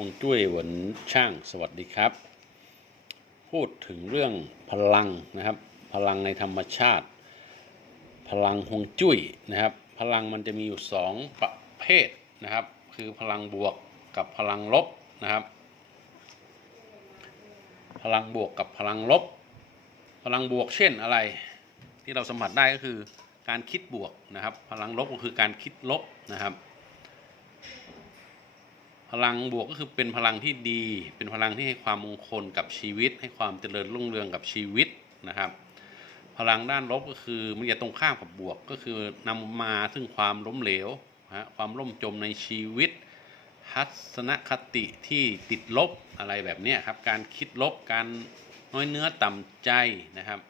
ฮวงจุ้ยหวนช่างสวัสดีครับ พูดถึงเรื่องพลังนะครับ พลังในธรรมชาติ พลังฮวงจุ้ยนะครับ พลังมันจะมีอยู่สองประเภทนะครับ คือพลังบวกกับพลังลบนะครับ พลังบวกกับพลังลบ พลังบวกเช่นอะไร ที่เราสัมผัสได้ก็คือการคิดบวกนะครับ พลังลบก็คือการคิดลบนะครับ พลังบวกก็คือเป็นพลังที่ดี เป็นพลังที่ให้ความมงคลกับชีวิต ให้ความเจริญรุ่งเรืองกับชีวิตนะครับ พลังด้านลบก็คือมันจะตรงข้ามกับบวกก็คือนำมาซึ่งความล้มเหลวฮะความล่มจมในชีวิตทัศนคติที่ติดลบอะไรแบบนี้ครับ การคิดลบการน้อยเนื้อต่ำใจนะครับ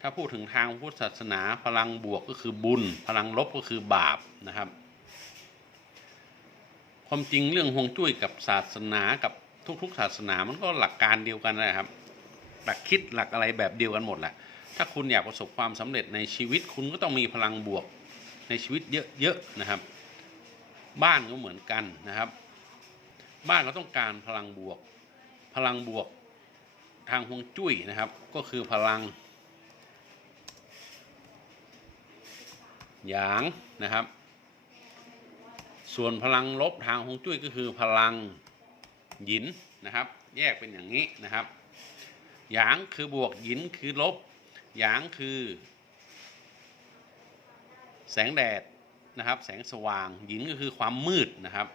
ถ้าพูดถึงทางพุทธศาสนาพลังบวกก็คือบุญ พลังลบก็คือบาปนะครับ ความจริงเรื่องฮวงจุ้ยกับศาสนากับทุก ๆ ศาสนามันก็หลักการเดียวกันนะครับ หลักคิดหลักอะไรแบบเดียวกันหมดแหละถ้าคุณอยากประสบความสำเร็จในชีวิตคุณก็ต้องมีพลังบวกในชีวิตเยอะๆนะครับ บ้านก็เหมือนกันนะครับ บ้านก็ต้องการพลังบวก พลังบวกทางฮวงจุ้ยนะครับ ก็คือพลังหยางนะครับ ส่วนพลังลบทางฮวงจุ้ยก็คือพลังหยินนะครับ แยกเป็นอย่างนี้นะครับ หยางคือบวกหยินคือลบ หยางคือ แสงแดดนะครับ แสงสว่างหยินก็คือความมืดนะครับ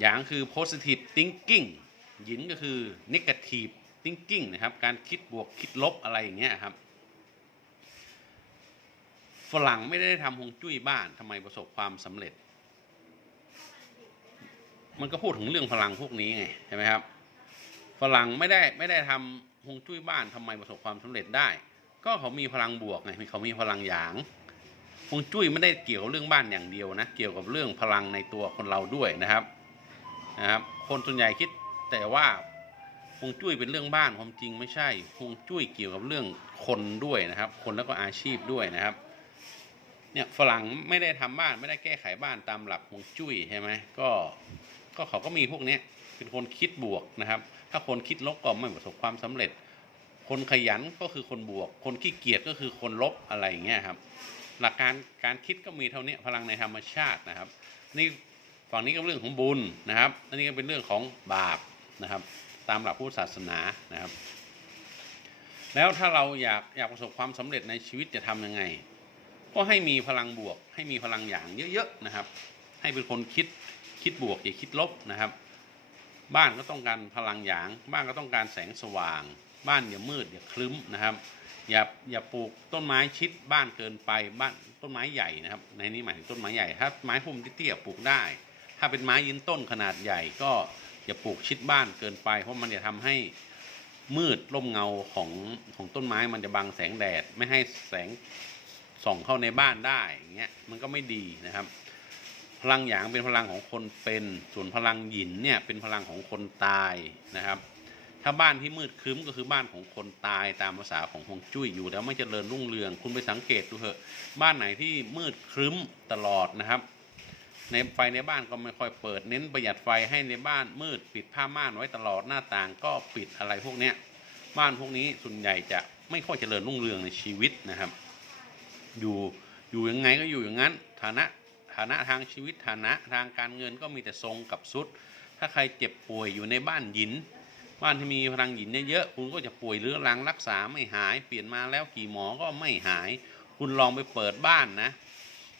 หยางคือ positive thinking หยินก็คือ negative thinking นะครับ การคิดบวกคิดลบอะไรอย่างเงี้ยครับฝรั่งไม่ได้ทำฮวงจุ้ยบ้านทำไมประสบความสำเร็จ มันก็พูดถึงเรื่องพลังพวกนี้ไงใช่ไหมครับฝรั่งไม่ได้ไม่ได้ทำฮวงจุ้ยบ้านทำไมประสบความสำเร็จได้ ก็เขามีพลังบวกไงเขามีพลังหยางฮวงจุ้ยไม่ได้เกี่ยวกับเรื่องบ้านอย่างเดียวนะ เกี่ยวกับเรื่องพลังในตัวคนเราด้วยนะครับนะครับ คนส่วนใหญ่คิดแต่ว่าฮวงจุ้ยเป็นเรื่องบ้านความจริงไม่ใช่ฮวงจุ้ยเกี่ยวกับเรื่องคนด้วยนะครับ คนแล้วก็อาชีพด้วยนะครับเนี่ยฝรั่งไม่ได้ทำบ้านไม่ได้แก้ไขบ้านตามหลักฮวงจุ้ยใช่ไหมก็ ก็เขาก็มีพวกนี้เป็นคนคิดบวกนะครับ ถ้าคนคิดลบก็ไม่ประสบความสำเร็จ คนขยันก็คือคนบวก คนขี้เกียจก็คือคนลบอะไรอย่างเงี้ยครับ หลักการการคิดก็มีเท่านี้พลังในธรรมชาตินะครับ นี่ฝั่งนี้ก็เรื่องของบุญนะครับอันนี้ก็เป็นเรื่องของบาปนะครับ ตามหลักพุทธศาสนานะครับ แล้วถ้าเราอยากอยากประสบความสำเร็จในชีวิตจะทำยังไง ก็ให้มีพลังบวก ให้มีพลังอย่างเยอะๆนะครับ ให้เป็นคนคิดคิดบวกอย่าคิดลบนะครับ บ้านก็ต้องการพลังหยาง บ้านก็ต้องการแสงสว่าง บ้านอย่ามืดอย่าคลึ้มนะครับ อย่าอย่าปลูกต้นไม้ชิดบ้านเกินไปบ้านต้นไม้ใหญ่นะครับ ในนี้หมายถึงต้นไม้ใหญ่ถ้าไม้พุ่มเตี้ยๆปลูกได้ ถ้าเป็นไม้ยืนต้นขนาดใหญ่ก็อย่าปลูกชิดบ้านเกินไป เพราะมันจะทำให้มืดร่มเงาของของต้นไม้มันจะบังแสงแดด ไม่ให้แสงส่องเข้าในบ้านได้อย่างเงี้ยมันก็ไม่ดีนะครับ พลังหยางเป็นพลังของคนเป็น ส่วนพลังหยินเนี่ยเป็นพลังของคนตายนะครับ ถ้าบ้านที่มืดครึ้มก็คือบ้านของคนตายตามภาษาของฮวงจุ้ยอยู่แล้วไม่เจริญรุ่งเรือง คุณไปสังเกตดูเถอะ บ้านไหนที่มืดครึ้มตลอดนะครับในไฟในบ้านก็ไม่ค่อยเปิด เน้นประหยัดไฟให้ในบ้านมืดปิดผ้าม่านไว้ตลอดหน้าต่างก็ปิดอะไรพวกเนี้ยบ้านพวกนี้ส่วนใหญ่จะไม่ค่อยเจริญรุ่งเรืองในชีวิตนะครับ อยู่อยู่ยังไงก็อยู่อย่างนั้น ฐานะานะทางชีวิตฐานะทางการเงินก็มีแต่ทรงกับสุด ถ้าใครเจ็บป่วยอยู่ในบ้านหยิน บ้านที่มีพลังหยินเยอะๆคุณก็จะป่วยเรื้อรังรักษาไม่หายเปลี่ยนมาแล้วกี่หมอก็ไม่หาย คุณลองไปเปิดบ้านนะ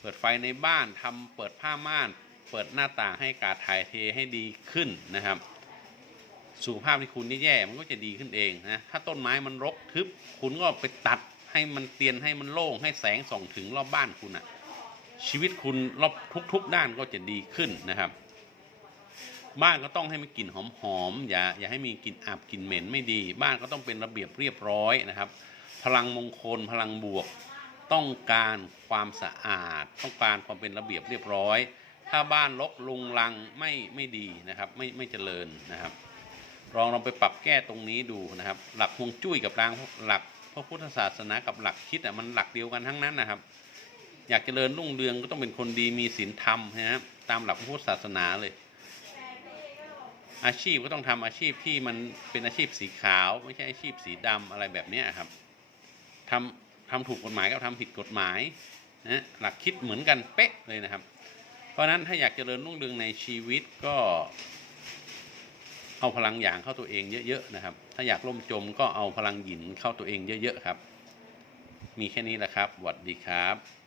เปิดไฟในบ้านทำเปิดผ้าม่าน เปิดหน้าต่างให้กาศถ่ายเทให้ดีขึ้นนะครับ สุขภาพที่คุณนี่แย่มันก็จะดีขึ้นเองนะถ้าต้นไม้มันรกทึบคุณก็ไปตัดให้มันเตียนให้มันโล่งให้แสงส่องถึงรอบบ้านคุณอะ ชีวิตคุณรอบทุก ๆ ด้านก็จะดีขึ้นนะครับ บ้านก็ต้องให้มีกลิ่นหอมๆอย่าอย่าให้มีกลิ่นอับกลิ่นเหม็นไม่ดี บ้านก็ต้องเป็นระเบียบเรียบร้อยนะครับ พลังมงคลพลังบวก ต้องการความสะอาด ต้องการความเป็นระเบียบเรียบร้อย ถ้าบ้านรกลุงลังไม่ไม่ดีนะครับ ไม่ไม่เจริญนะครับลองลองไปปรับแก้ตรงนี้ดูนะครับ หลักฮวงจุ้ยกับรางหลักพระพุทธศาสนากับหลักคิดอะมันหลักเดียวกันทั้งนั้นนะครับ อยากเจริญรุ่งเรืองก็ต้องเป็นคนดีมีศีลธรรมนะครับตามหลักพุทธศาสนาเลย อาชีพก็ต้องทำอาชีพที่มันเป็นอาชีพสีขาว ไม่ใช่อาชีพสีดำอะไรแบบนี้ครับทำทำถูกกฎหมายกับทำผิดกฎหมายนะหลักคิดเหมือนกันเป๊ะเลยนะครับ เพราะฉะนั้นถ้าอยากเจริญรุ่งเรืองในชีวิตก็ เอาพลังหยางเข้าตัวเองเยอะๆนะครับ ถ้าอยากล่มจมก็เอาพลังหยินเข้าตัวเองเยอะๆครับ มีแค่นี้แหละครับสวัสดีครับ